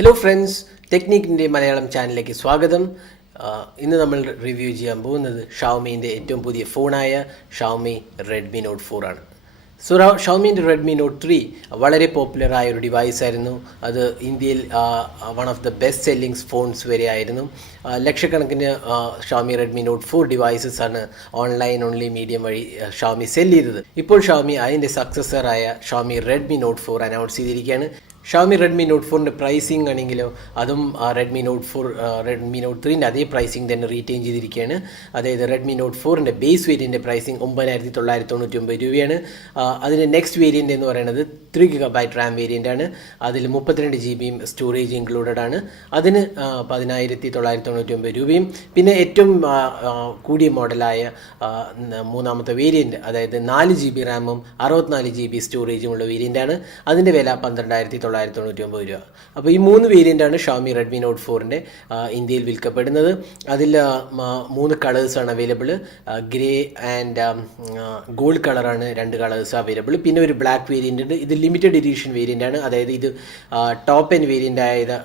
Hello friends, ടെക്നിക്കിൻ്റെ Malayalam ചാനലിലേക്ക് സ്വാഗതം. ഇന്ന് നമ്മൾ റിവ്യൂ ചെയ്യാൻ പോകുന്നത് ഷവോമിൻ്റെ ഏറ്റവും പുതിയ ഫോണായ ഷവോമി റെഡ്മി നോട്ട് 4 ആണ്. ഷവോമിൻ്റെ റെഡ്മി നോട്ട് 3 വളരെ പോപ്പുലറായ ഒരു ഡിവൈസ് ആയിരുന്നു. അത് ഇന്ത്യയിൽ one of the best sellings phones വരെ ആയിരുന്നു. ലക്ഷക്കണക്കിന് ഷവോമി റെഡ്മി നോട്ട് 4 ഡിവൈസസ് ആണ് ഓൺലൈൻ ഓൺലി മീഡിയം വഴി ഷവോമി സെല് ചെയ്തത്. ഇപ്പോൾ ഷവോമി അതിൻ്റെ സക്സസറായ ഷവോമി റെഡ്മി നോട്ട് 4 അനൗൺസ് ചെയ്തിരിക്കുകയാണ്. ഷവോമി റെഡ്മി നോട്ട് 4ൻ്റെ പ്രൈസിങ് ആണെങ്കിലോ അതും റെഡ്മി നോട്ട് 3ൻ്റെ അതേ പ്രൈസിങ് തന്നെ റീറ്റെയിൻ ചെയ്തിരിക്കുകയാണ്. അതായത് റെഡ്മി നോട്ട് 4ൻ്റെ ബേസ് വേരിയൻ്റെ പ്രൈസിങ് 9999 രൂപയാണ്. അതിൻ്റെ നെക്സ്റ്റ് വേരിയൻ്റ് എന്ന് പറയുന്നത് 3 GB റാം വേരിയൻ്റ് ആണ്. അതിൽ 32 GB സ്റ്റോറേജ് ഇൻക്ലൂഡഡ് ആണ്. അതിന് 10999 രൂപയും. പിന്നെ ഏറ്റവും കൂടിയ മോഡലായ മൂന്നാമത്തെ വേരിയൻ്റ്, അതായത് 4 GB റാമും 64 GB സ്റ്റോറേജും ഉള്ള വേരിയൻ്റാണ്. അതിൻ്റെ വില 12999 രൂപ. അപ്പോൾ ഈ 3 വേരിയൻ്റാണ് ഷവോമി റെഡ്മി നോട്ട് 4ൻ്റെ ഇന്ത്യയിൽ വിൽക്കപ്പെടുന്നത്. അതിൽ 3 കളേഴ്സാണ് അവൈലബിൾ. ഗ്രേ ആൻഡ് ഗോൾഡ് കളറാണ് 2 കളേഴ്സ് അവൈലബിൾ. പിന്നെ ഒരു ബ്ലാക്ക് വേരിയൻ്റ് ഉണ്ട്. ഇത് ലിമിറ്റഡ് എഡിഷൻ വേരിയൻ്റ് ആണ്. അതായത് ഇത് ടോപ്പ് എൻഡ് വേരിയൻ്റ് ആയത്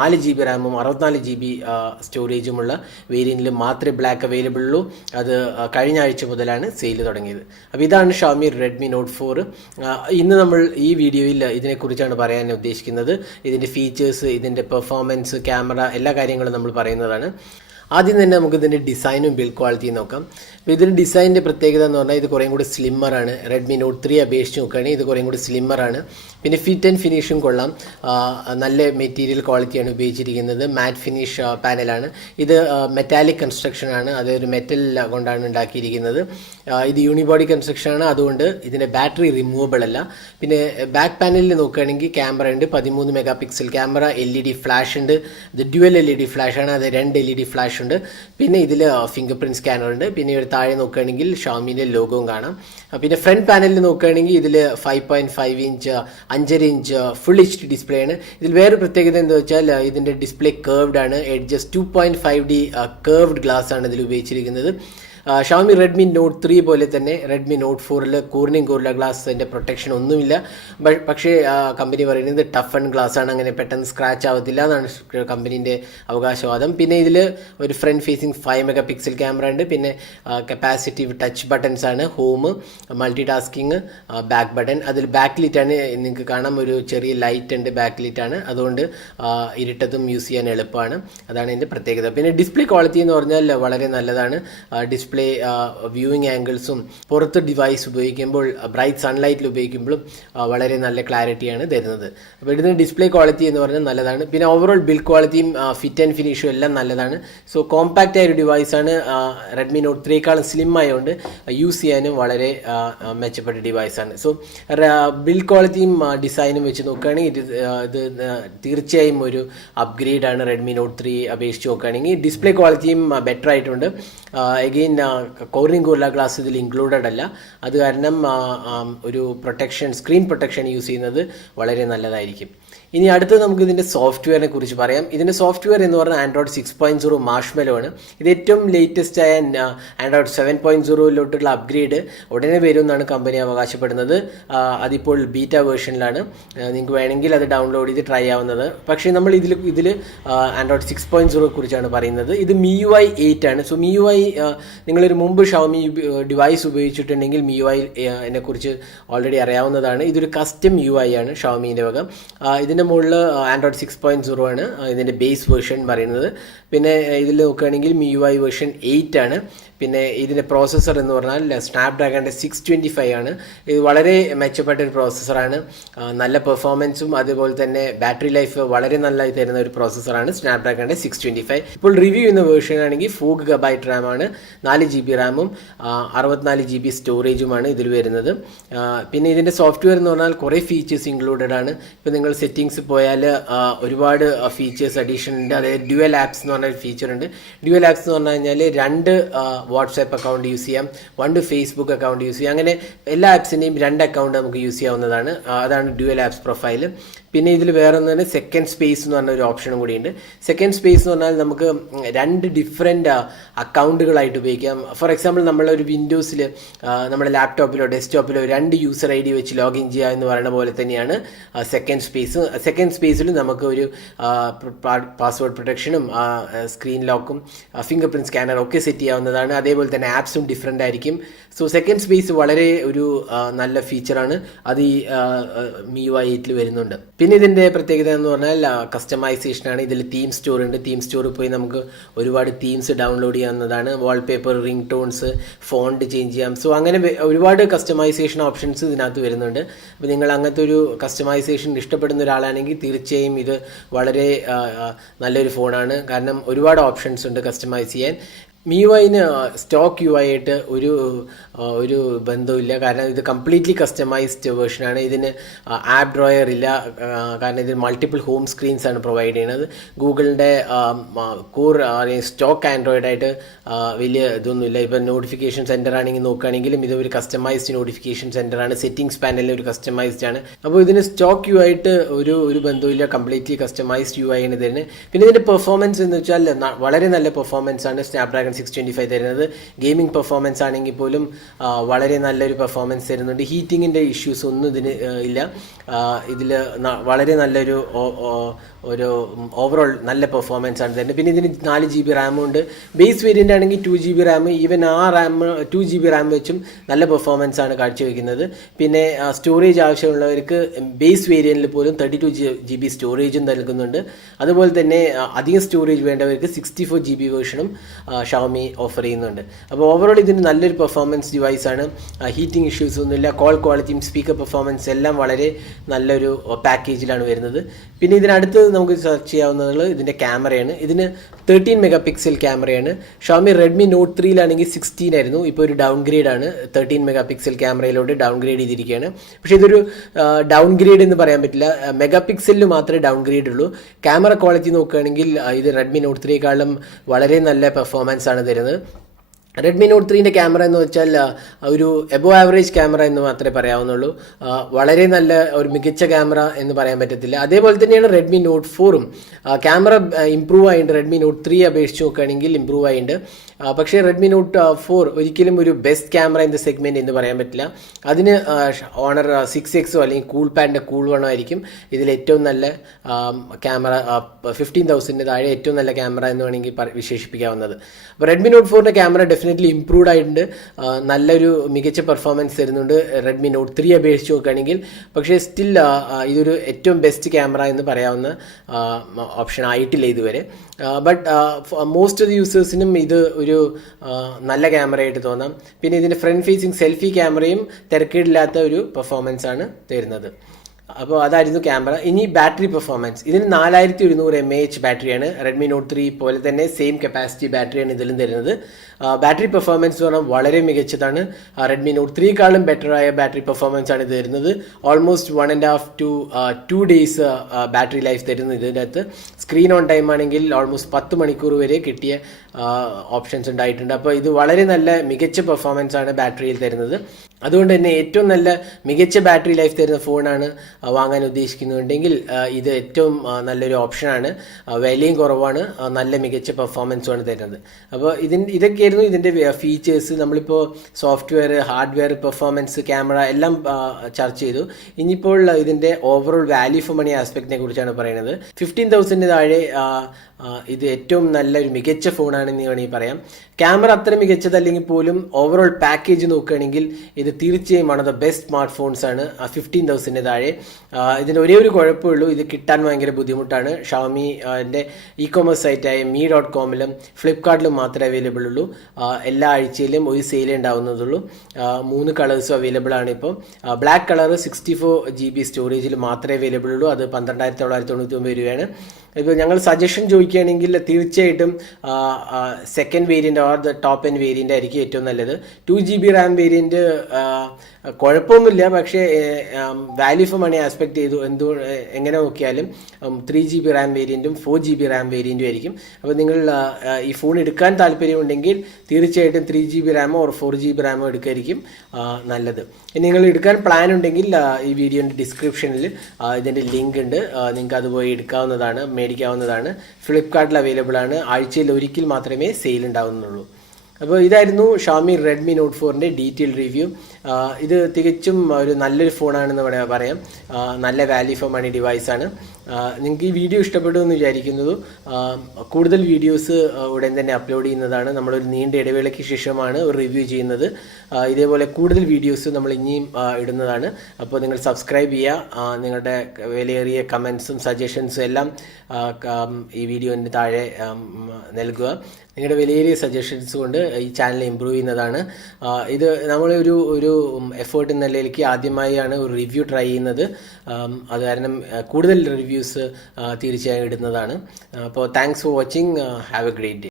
4 GB റാമും 64 GB സ്റ്റോറേജുമുള്ള വേരിയൻറ്റിൽ മാത്രമേ ബ്ലാക്ക് അവൈലബിൾ ഉള്ളൂ. അത് കഴിഞ്ഞ ആഴ്ച മുതലാണ് സെയിൽ തുടങ്ങിയത്. അപ്പോൾ ഇതാണ് ഷവോമി റെഡ്മി നോട്ട് 4. ഇന്ന് നമ്മൾ ഈ വീഡിയോയിൽ ഇതിനെക്കുറിച്ചാണ് പറയാൻ ഉദ്ദേശിക്കുന്നത്. ഇതിൻ്റെ ഫീച്ചേഴ്സ്, ഇതിൻ്റെ പെർഫോമൻസ്, ക്യാമറ, എല്ലാ കാര്യങ്ങളും നമ്മൾ പറയുന്നതാണ്. ആദ്യം തന്നെ നമുക്ക് ഇതിൻ്റെ ഡിസൈനും ബിൽഡ് ക്വാളിറ്റിയും നോക്കാം. അപ്പോൾ ഇതിൻ്റെ ഡിസൈനിൻ്റെ പ്രത്യേകത എന്ന് പറഞ്ഞാൽ ഇത് കുറേയും കൂടി സ്ലിമ്മറാണ്. റെഡ്മി നോട്ട് 3 അപേക്ഷിച്ച് നോക്കുകയാണെങ്കിൽ ഇത് കുറേയും കൂടി സ്ലിമ്മറാണ്. പിന്നെ ഫിറ്റ് ആൻഡ് ഫിനിഷും കൊള്ളാം. നല്ല മെറ്റീരിയൽ ക്വാളിറ്റിയാണ് ഉപയോഗിച്ചിരിക്കുന്നത്. മാറ്റ് ഫിനിഷ് പാനലാണ്. ഇത് മെറ്റാലിക് കൺസ്ട്രക്ഷനാണ്. അതൊരു മെറ്റൽ കൊണ്ടാണ് ഉണ്ടാക്കിയിരിക്കുന്നത്. ഇത് യൂണിബോഡി കൺസ്ട്രക്ഷനാണ്. അതുകൊണ്ട് ഇതിൻ്റെ ബാറ്ററി റിമൂവബിൾ അല്ല. പിന്നെ ബാക്ക് പാനലിൽ നോക്കുകയാണെങ്കിൽ ക്യാമറ ഉണ്ട്. 13 mega pixel camera, LED flash ഉണ്ട്. ഇത് ഡ്യുവൽ LED ഫ്ലാഷാണ്. അത് 2 LED ഫ്ലാഷ് ഉണ്ട്. പിന്നെ ഇതിൽ ഫിംഗർ പ്രിൻറ്റ് സ്കാനർ ഉണ്ട്. പിന്നെ ഒരു താഴെ നോക്കുകയാണെങ്കിൽ ഷവോമിൻ്റെ ലോഗോയും കാണാം. പിന്നെ ഫ്രണ്ട് പാനലിൽ നോക്കുകയാണെങ്കിൽ ഇതിൽ 5.5 inch 5.5 inch full HD display ആണ്. ഇതിൽ വേറെ പ്രത്യേകത എന്താ വെച്ചാൽ ഇതിൻ്റെ ഡിസ്പ്ലേ കേർവ്ഡ് ആണ്. എഡ്ജസ് 2.5D കേർവ്ഡ് ഗ്ലാസ് ആണ് ഇതിൽ ഉപയോഗിച്ചിരിക്കുന്നത്. ഷവോമി റെഡ്മി നോട്ട് 3 പോലെ തന്നെ റെഡ്മി നോട്ട് 4ൽ കൂർണിംഗ് ഗോറില്ല ഗ്ലാസിൻ്റെ പ്രൊട്ടക്ഷൻ ഒന്നുമില്ല. പക്ഷേ കമ്പനി പറയുന്നത് ടഫ് ആൻഡ് ഗ്ലാസ് ആണ്, അങ്ങനെ പെട്ടെന്ന് സ്ക്രാച്ച് ആവത്തില്ല എന്നാണ് കമ്പനീൻ്റെ അവകാശവാദം. പിന്നെ ഇതിൽ ഒരു front facing 5 mega pixel camera ഉണ്ട്. പിന്നെ കപ്പാസിറ്റീവ് ടച്ച് ബട്ടൺസ് ആണ്. Home, multi tasking, back button. അതിൽ ബാക്ക് ലൈറ്റ് ആണ്. നിങ്ങൾക്ക് കാണാം, ഒരു ചെറിയ ലൈറ്റ് ഉണ്ട്, ബാക്ക് ലൈറ്റ് ആണ്. അതുകൊണ്ട് ഇരുട്ടത്തും യൂസ് ചെയ്യാൻ എളുപ്പമാണ്. അതാണ് ഇതിൻ്റെ പ്രത്യേകത. പിന്നെ ഡിസ്പ്ലേ ക്വാളിറ്റി എന്ന് പറഞ്ഞാൽ വളരെ നല്ലതാണ്. ഡിസ്പ്ലേ വ്യൂയിങ് ആംഗിൾസും പുറത്ത് ഡിവൈസ് ഉപയോഗിക്കുമ്പോൾ ബ്രൈറ്റ് സൺലൈറ്റിൽ ഉപയോഗിക്കുമ്പോഴും വളരെ നല്ല ക്ലാരിറ്റിയാണ് തരുന്നത്. അപ്പോൾ ഇതിന് ഡിസ്പ്ലേ ക്വാളിറ്റി എന്ന് പറഞ്ഞാൽ നല്ലതാണ്. പിന്നെ ഓവറോൾ ബിൽഡ് ക്വാളിറ്റിയും ഫിറ്റ് ആൻഡ് ഫിനിഷും എല്ലാം നല്ലതാണ്. സോ കോമ്പാക്റ്റ് ആയ ഒരു ഡിവൈസാണ്. റെഡ്മി നോട്ട് 3യേക്കാളും സ്ലിം ആയതുകൊണ്ട് യൂസ് ചെയ്യാനും വളരെ മെച്ചപ്പെട്ട ഡിവൈസാണ്. സോ ബിൽഡ് ക്വാളിറ്റിയും ഡിസൈനും വെച്ച് നോക്കുകയാണെങ്കിൽ ഇത് തീർച്ചയായും ഒരു അപ്ഗ്രേഡാണ് റെഡ്മി നോട്ട് 3 അപേക്ഷിച്ച് നോക്കുകയാണെങ്കിൽ. ഡിസ്പ്ലേ ക്വാളിറ്റിയും ബെറ്റർ ആയിട്ടുണ്ട്. എഗെയിൻ കോർണിംഗ് ഗോറില്ല ഗ്ലാസ് ഇതിൽ ഇൻക്ലൂഡഡ് അല്ല. അത് കാരണം ഒരു പ്രൊട്ടക്ഷൻ, സ്ക്രീൻ പ്രൊട്ടക്ഷൻ യൂസ് ചെയ്യുന്നത് വളരെ നല്ലതായിരിക്കും. ഇനി അടുത്ത് നമുക്ക് ഇതിൻ്റെ സോഫ്റ്റ്വെയറിനെ കുറിച്ച് പറയാം. ഇതിൻ്റെ സോഫ്റ്റ്വെയർ എന്ന് പറഞ്ഞാൽ ആൻഡ്രോയിഡ് 6.0 മാർഷ്മെല്ലോ ആണ്. ഇത് ഏറ്റവും ലേറ്റസ്റ്റ് ആയ ആൻഡ്രോയിഡ് 7.0 അപ്ഗ്രേഡ് ഉടനെ വരുമെന്നാണ് കമ്പനി അവകാശപ്പെടുന്നത്. അതിപ്പോൾ ബീറ്റ വേർഷനിലാണ്. നിങ്ങൾക്ക് വേണമെങ്കിൽ അത് ഡൗൺലോഡ് ചെയ്ത് ട്രൈ ആവുന്നത്. പക്ഷേ നമ്മൾ ഇതിൽ ആൻഡ്രോയിഡ് 6.0 കുറിച്ചാണ് പറയുന്നത്. ഇത് MIUI 8 ആണ്. സോ MIUI നിങ്ങളൊരു മുമ്പ് ഷവോമി ഡിവൈസ് ഉപയോഗിച്ചിട്ടുണ്ടെങ്കിൽ MIUI കുറിച്ച് ഓൾറെഡി അറിയാവുന്നതാണ്. ഇതൊരു കസ്റ്റം UI ആണ് ഷവോമിൻ്റെ വക. ഇതിൻ്റെ മുകളിൽ ആൻഡ്രോയിഡ് 6.0 ആണ് ഇതിൻ്റെ ബേസ് വേർഷൻ പറയുന്നത്. പിന്നെ ഇതിൽ നോക്കുകയാണെങ്കിൽ MIUI വേർഷൻ 8 ആണ്. പിന്നെ ഇതിൻ്റെ പ്രോസസ്സർ എന്ന് പറഞ്ഞാൽ സ്നാപ്ഡ്രാഗണിൻ്റെ 625 ആണ്. ഇത് വളരെ മെച്ചപ്പെട്ട ഒരു പ്രോസസ്സറാണ്. നല്ല പെർഫോമൻസും അതുപോലെ തന്നെ ബാറ്ററി ലൈഫ് വളരെ നല്ലതായി തരുന്ന ഒരു പ്രോസസ്സറാണ് സ്നാപ്ഡ്രാഗണിൻ്റെ 625. ഇപ്പോൾ റിവ്യൂ ചെയ്യുന്ന വേർഷൻ ആണെങ്കിൽ 4 GB റാമാണ്, 4 GB റാമും 64 GB സ്റ്റോറേജുമാണ് ഇതിൽ വരുന്നത്. പിന്നെ ഇതിൻ്റെ സോഫ്റ്റ്വെയർ എന്ന് പറഞ്ഞാൽ കുറേ ഫീച്ചേഴ്സ് ഇൻക്ലൂഡഡ് ആണ്. ഇപ്പോൾ നിങ്ങൾ സെറ്റിങ്സ് പോയാൽ ഒരുപാട് ഫീച്ചേഴ്സ് അഡീഷൻ ഉണ്ട്. അതായത് ഡ്യുവൽ ആപ്സ് എന്ന് പറഞ്ഞ ഒരു ഫീച്ചർ ഉണ്ട്. ഡ്യുവൽ ആപ്സ് എന്ന് പറഞ്ഞു കഴിഞ്ഞാൽ 2 വാട്സാപ്പ് അക്കൗണ്ട് യൂസ് ചെയ്യാം, 1 ഫേസ്ബുക്ക് അക്കൗണ്ട് യൂസ് ചെയ്യാം. അങ്ങനെ എല്ലാ ആപ്സിൻ്റെയും 2 അക്കൗണ്ട് നമുക്ക് യൂസ് ചെയ്യാവുന്നതാണ്. അതാണ് ഡ്യുവൽ ആപ്സ് പ്രൊഫൈൽ. പിന്നെ ഇതിൽ വേറെ ഒന്നാണ് സെക്കൻഡ് സ്പേസ് എന്ന് പറഞ്ഞ ഒരു ഓപ്ഷനും കൂടിയുണ്ട്. സെക്കൻഡ് സ്പേസ് എന്ന് പറഞ്ഞാൽ നമുക്ക് 2 ഡിഫറെൻറ്റ് അക്കൗണ്ടുകളായിട്ട് ഉപയോഗിക്കാം. ഫോർ എക്സാമ്പിൾ നമ്മളൊരു വിൻഡോസിൽ നമ്മുടെ ലാപ്ടോപ്പിലോ ഡെസ്ക്ടോപ്പിലോ 2 യൂസർ ID വെച്ച് ലോഗിൻ ചെയ്യുക എന്ന് പറയുന്ന പോലെ തന്നെയാണ് സെക്കൻഡ് സ്പേസ്. സെക്കൻഡ് സ്പേസിൽ നമുക്ക് ഒരു പാസ്വേഡ് പ്രൊട്ടക്ഷനും സ്ക്രീൻ ലോക്കും ഫിംഗർ പ്രിൻറ്റ് സ്കാനറും ഒക്കെ സെറ്റ് ചെയ്യാവുന്നതാണ്. അതേപോലെ തന്നെ ആപ്സും ഡിഫറെൻ്റ് ആയിരിക്കും. സോ സെക്കൻഡ് സ്പേസ് വളരെ ഒരു നല്ല ഫീച്ചറാണ്. അത് ഈ MIUI 8 വരുന്നുണ്ട്. പിന്നെ ഇതിൻ്റെ പ്രത്യേകത എന്ന് പറഞ്ഞാൽ കസ്റ്റമൈസേഷനാണ്. ഇതിൽ തീം സ്റ്റോർ ഉണ്ട്. തീം സ്റ്റോറിൽ പോയി നമുക്ക് ഒരുപാട് തീംസ് ഡൗൺലോഡ് ചെയ്യാവുന്നതാണ്. Wallpaper, ring tones, font change ചെയ്യാം. സോ അങ്ങനെ ഒരുപാട് കസ്റ്റമൈസേഷൻ ഓപ്ഷൻസ് ഇതിനകത്ത് വരുന്നുണ്ട്. അപ്പോൾ നിങ്ങൾ അങ്ങനത്തെ ഒരു കസ്റ്റമൈസേഷൻ ഇഷ്ടപ്പെടുന്ന ഒരാളാണെങ്കിൽ തീർച്ചയായും ഇത് വളരെ നല്ലൊരു ഫോണാണ്. കാരണം ഒരുപാട് ഓപ്ഷൻസ് ഉണ്ട് കസ്റ്റമൈസ് ചെയ്യാൻ. MIUIന് സ്റ്റോക്ക് UI ആയിട്ട് ഒരു ബന്ധമില്ല. കാരണം ഇത് കംപ്ലീറ്റ്ലി കസ്റ്റമൈസ്ഡ് വേർഷനാണ്. ഇതിന് ആപ്പ് ഡ്രോയർ ഇല്ല. കാരണം ഇതിന് മൾട്ടിപ്പിൾ ഹോം സ്ക്രീൻസ് ആണ് പ്രൊവൈഡ് ചെയ്യുന്നത്. ഗൂഗിളിൻ്റെ കോർ സ്റ്റോക്ക് ആൻഡ്രോയിഡായിട്ട് വലിയ ഇതൊന്നുമില്ല. ഇപ്പം നോട്ടിഫിക്കേഷൻ സെൻറ്റർ ആണെങ്കിൽ നോക്കുകയാണെങ്കിലും ഇത് ഒരു കസ്റ്റമൈസ്ഡ് നോട്ടിഫിക്കേഷൻ സെൻറ്ററാണ്. സെറ്റിംഗ്സ് പാനലിൽ ഒരു കസ്റ്റമൈസ്ഡ് ആണ്. അപ്പോൾ ഇതിന് സ്റ്റോക്ക് UI ആയിട്ട് ഒരു ബന്ധമില്ല. കംപ്ലീറ്റ്ലി കസ്റ്റമൈസ്ഡ് UI ആണ് ഇതിന്. പിന്നെ ഇതിൻ്റെ പെർഫോമൻസ് എന്ന് വെച്ചാൽ വളരെ നല്ല പെർഫോമൻസ് ആണ് സ്നാപ്ഡ്രാഗൺ 625 തരുന്നത്. ഗെയിമിംഗ് പെർഫോമൻസ് ആണെങ്കിൽ പോലും വളരെ നല്ലൊരു പെർഫോമൻസ് തരുന്നുണ്ട്. ഹീറ്റിങ്ങിൻ്റെ ഇഷ്യൂസ് ഒന്നും ഇതിന് ഇല്ല. ഇതിൽ വളരെ നല്ലൊരു ഓവറോൾ നല്ല പെർഫോമൻസ് ആണ് തരുന്നത്. പിന്നെ ഇതിന് 4 GB റാമും ഉണ്ട്. ബേസ് വേരിയൻ്റ് ആണെങ്കിൽ 2 GB റാം, ഈവൻ ആ റാം 2 GB റാം വെച്ചും നല്ല പെർഫോമൻസ് ആണ് കാഴ്ചവെക്കുന്നത്. പിന്നെ സ്റ്റോറേജ് ആവശ്യമുള്ളവർക്ക് ബേസ് വേരിയൻറ്റിൽ പോലും 32 GB സ്റ്റോറേജും നൽകുന്നുണ്ട്. അതുപോലെ തന്നെ അധികം സ്റ്റോറേജ് വേണ്ടവർക്ക് 64 GB വേർഷനും ഷവമി ഓഫർ ചെയ്യുന്നുണ്ട്. അപ്പോൾ ഓവറോൾ ഇതിന് നല്ലൊരു പെർഫോമൻസ് ഡിവൈസാണ്. ഹീറ്റിംഗ് ഇഷ്യൂസ് ഒന്നുമില്ല. കോൾ ക്വാളിറ്റിയും സ്പീക്കർ പെർഫോമൻസ് എല്ലാം വളരെ നല്ലൊരു പാക്കേജിലാണ് വരുന്നത്. പിന്നെ ഇതിനടുത്ത് നമുക്ക് സെർച്ച് ചെയ്യാവുന്നത് ഇതിൻ്റെ ക്യാമറയാണ്. ഇതിന് 13 MP ക്യാമറയാണ്. ഷവമി റെഡ്മി നോട്ട് 3ലാണെങ്കിൽ 16 ആയിരുന്നു. ഇപ്പോൾ ഒരു ഡൗൺ ഗ്രേഡ് ആണ്. 13 MP ക്യാമറയിലോട്ട് ഡൗൺ ഗ്രേഡ് ചെയ്തിരിക്കുകയാണ്. പക്ഷേ ഇതൊരു ഡൗൺ ഗ്രേഡ് എന്ന് പറയാൻ പറ്റില്ല. മെഗാപിക്സലിൽ മാത്രമേ ഡൗൺ ഗ്രേഡ് ഉള്ളൂ. ക്യാമറ ക്വാളിറ്റി നോക്കുകയാണെങ്കിൽ ഇത് റെഡ്മി നോട്ട് 3യേക്കാളും വളരെ നല്ല പെർഫോമൻസ് ആണ് തരുന്നത്. റെഡ്മി നോട്ട് 3ൻ്റെ ക്യാമറ എന്ന് വെച്ചാൽ ഒരു എബോ ആവറേജ് ക്യാമറ എന്ന് മാത്രമേ പറയാവുന്നുള്ളൂ. വളരെ നല്ല ഒരു മികച്ച ക്യാമറ എന്ന് പറയാൻ പറ്റത്തില്ല. അതേപോലെ തന്നെയാണ് റെഡ്മി നോട്ട് 4ഉം. ക്യാമറ ഇമ്പ്രൂവ് ആയിട്ടുണ്ട്. റെഡ്മി നോട്ട് 3 അപേക്ഷിച്ച് നോക്കുകയാണെങ്കിൽ ഇമ്പ്രൂവ് ആയിട്ടുണ്ട്. പക്ഷേ റെഡ്മി നോട്ട് 4 ഒരിക്കലും ഒരു best camera in the segment എന്ന് പറയാൻ പറ്റില്ല. അതിന് ഓണർ 6Xോ അല്ലെങ്കിൽ കൂൾ പാഡിൻ്റെ കൂൾ 1 ആയിരിക്കും ഇതിൽ ഏറ്റവും നല്ല ക്യാമറ. 15,000 താഴെ ഏറ്റവും നല്ല ക്യാമറ എന്ന് വേണമെങ്കിൽ വിശേഷിപ്പിക്കാവുന്നത്. അപ്പോൾ റെഡ്മി നോട്ട് 4ൻ്റെ ക്യാമറ ഡെഫിനറ്റ്ലി ഇംപ്രൂവ്ഡ് ആയിട്ടുണ്ട്. നല്ലൊരു മികച്ച പെർഫോമൻസ് തരുന്നുണ്ട് റെഡ്മി നോട്ട് 3 അപേക്ഷിച്ച് നോക്കുകയാണെങ്കിൽ. പക്ഷേ സ്റ്റിൽ ഇതൊരു ഏറ്റവും ബെസ്റ്റ് ക്യാമറ എന്ന് പറയാവുന്ന ഓപ്ഷൻ ആയിട്ടില്ല ഇതുവരെ. ബട്ട് മോസ്റ്റ് ഓഫ് ദി യൂസേഴ്സിനും ഇത് ഒരു നല്ല ക്യാമറയായിട്ട് തോന്നാം. പിന്നെ ഇതിൻ്റെ ഫ്രണ്ട് ഫേസിങ് സെൽഫി ക്യാമറയും തിരക്കേടില്ലാത്ത ഒരു പെർഫോമൻസ് ആണ് തരുന്നത്. അപ്പോൾ അതായിരുന്നു ക്യാമറ. ഇനി ബാറ്ററി പെർഫോമൻസ്. ഇതിന് 4100 mAh ബാറ്ററിയാണ്. റെഡ്മി നോട്ട് 3 പോലെ തന്നെ സെയിം കപ്പാസിറ്റി ബാറ്ററിയാണ് ഇതിലും തരുന്നത്. ബാറ്ററി പെർഫോമൻസ് പറഞ്ഞാൽ വളരെ മികച്ചതാണ്. റെഡ്മി നോട്ട് 3യേക്കാളും ബെറ്ററായ ബാറ്ററി പെർഫോമൻസ് ആണ് ഇത് തരുന്നത്. Almost 1.5 to 2 days battery life തരുന്നു ഇതിനകത്ത്. സ്ക്രീൻ ഓൺ ടൈം ആണെങ്കിൽ ഓൾമോസ്റ്റ് 10 മണിക്കൂർ വരെ കിട്ടിയ ഓപ്ഷൻസ് ഉണ്ടായിട്ടുണ്ട്. അപ്പോൾ ഇത് വളരെ നല്ല മികച്ച പെർഫോമൻസ് ആണ് ബാറ്ററിയിൽ തരുന്നത്. അതുകൊണ്ട് തന്നെ ഏറ്റവും നല്ല മികച്ച ബാറ്ററി ലൈഫ് തരുന്ന ഫോണാണ് വാങ്ങാൻ ഉദ്ദേശിക്കുന്നുണ്ടെങ്കിൽ ഇത് ഏറ്റവും നല്ലൊരു ഓപ്ഷനാണ്. വിലയും കുറവാണ്, നല്ല മികച്ച പെർഫോമൻസുമാണ് തരുന്നത്. അപ്പോൾ ഇതൊക്കെയായിരുന്നു ഇതിൻ്റെ ഫീച്ചേഴ്സ്. നമ്മളിപ്പോൾ സോഫ്റ്റ്വെയർ, ഹാർഡ്വെയർ, പെർഫോമൻസ്, ക്യാമറ എല്ലാം ചർച്ച ചെയ്തു. ഇനിയിപ്പോൾ ഇതിൻ്റെ ഓവറോൾ വാല്യൂ ഫോർ മണി ആസ്പെക്റ്റിനെ കുറിച്ചാണ് പറയുന്നത്. 15,000 താഴെ ഇത് ഏറ്റവും നല്ലൊരു മികച്ച ഫോണാണെന്ന് വേണമെങ്കിൽ പറയാം. ക്യാമറ അത്ര മികച്ചതല്ലെങ്കിൽ പോലും ഓവറോൾ പാക്കേജ് നോക്കുകയാണെങ്കിൽ ഇത് തീർച്ചയായും ആണ് ദ ബെസ്റ്റ് സ്മാർട്ട് ഫോൺസ് ആണ് 15,000 താഴെ. ഇതിന് ഒരേ ഒരു കുഴപ്പമുള്ളൂ, ഇത് കിട്ടാൻ ഭയങ്കര ബുദ്ധിമുട്ടാണ്. ഷവമിൻ്റെ ഇ-കൊമേഴ്സ് സൈറ്റായ mi.com-ലും ഫ്ലിപ്കാർട്ടിലും മാത്രമേ അവൈലബിൾ ഉള്ളൂ. എല്ലാ ആഴ്ചയിലും ഒരു സെയിലേ ഉണ്ടാവുന്നതുള്ളൂ. 3 കളേഴ്സും അവൈലബിൾ ആണ്. ഇപ്പോൾ ബ്ലാക്ക് കളർ 64 GB സ്റ്റോറേജിൽ മാത്രമേ അവൈലബിൾ ഉള്ളൂ. അത് 12,999 രൂപയാണ്. ഇപ്പോൾ ഞങ്ങൾ സജഷൻ ചോദിക്കുകയാണെങ്കിൽ തീർച്ചയായിട്ടും second variant or the top end variant ആയിരിക്കും ഏറ്റവും നല്ലത്. 2 GB റാം വേരിയൻറ്റ് കുഴപ്പമൊന്നുമില്ല. പക്ഷേ വാല്യൂ ഫോർ മണി ആസ്പെക്ട് ചെയ്തു എങ്ങനെ നോക്കിയാലും 3GB റാം വേരിയൻറ്റും 4GB റാം വേരിയൻറ്റും ആയിരിക്കും. അപ്പോൾ നിങ്ങൾ ഈ ഫോൺ എടുക്കാൻ താല്പര്യമുണ്ടെങ്കിൽ തീർച്ചയായിട്ടും 3GB റാമോ ഓർ 4GB റാമോ എടുക്കായിരിക്കും നല്ലത്. നിങ്ങൾ എടുക്കാൻ പ്ലാൻ ഉണ്ടെങ്കിൽ ഈ വീഡിയോൻ്റെ ഡിസ്ക്രിപ്ഷനിൽ ഇതിൻ്റെ ലിങ്ക് ഉണ്ട്, നിങ്ങൾക്ക് അത് പോയി എടുക്കാവുന്നതാണ്, മേടിക്കാവുന്നതാണ്. ഫ്ലിപ്കാർട്ടിൽ അവൈലബിൾ ആണ്. ആഴ്ചയിൽ ഒരിക്കൽ മാത്രമേ സെയിൽ ഉണ്ടാവുന്നുള്ളൂ. അപ്പോൾ ഇതായിരുന്നു ഷവോമി റെഡ്മി നോട്ട് 4ൻ്റെ ഡീറ്റെയിൽ റിവ്യൂ. ഇത് തികച്ചും ഒരു നല്ലൊരു ഫോണാണെന്ന് പറയാം. നല്ല വാല്യൂ ഫോർ മണി ഡിവൈസാണ്. നിങ്ങൾക്ക് ഈ വീഡിയോ ഇഷ്ടപ്പെട്ടു എന്ന് വിചാരിക്കുന്നത്. കൂടുതൽ വീഡിയോസ് ഉടൻ തന്നെ അപ്ലോഡ് ചെയ്യുന്നതാണ്. നമ്മളൊരു നീണ്ട ഇടവേളയ്ക്ക് ശേഷമാണ് ഒരു റിവ്യൂ ചെയ്യുന്നത്. ഇതേപോലെ കൂടുതൽ വീഡിയോസ് നമ്മൾ ഇനിയും ഇടുന്നതാണ്. അപ്പോൾ നിങ്ങൾ സബ്സ്ക്രൈബ് ചെയ്യുക. നിങ്ങളുടെ വിലയേറിയ കമൻസും സജഷൻസും എല്ലാം ഈ വീഡിയോൻ്റെ താഴെ നൽകുക. നിങ്ങളുടെ വിലയേറിയ സജഷൻസ് കൊണ്ട് ഈ ചാനൽ ഇമ്പ്രൂവ് ചെയ്യുന്നതാണ്. ഇത് നമ്മളൊരു എഫേർട്ട് എന്ന നിലയിലേക്ക് ആദ്യമായാണ് ഒരു റിവ്യൂ ട്രൈ ചെയ്യുന്നത്. അത് കാരണം കൂടുതൽ റിവ്യൂസ് തീർച്ചയായും ഇടുന്നതാണ്. അപ്പോൾ thanks for watching. Have A great day.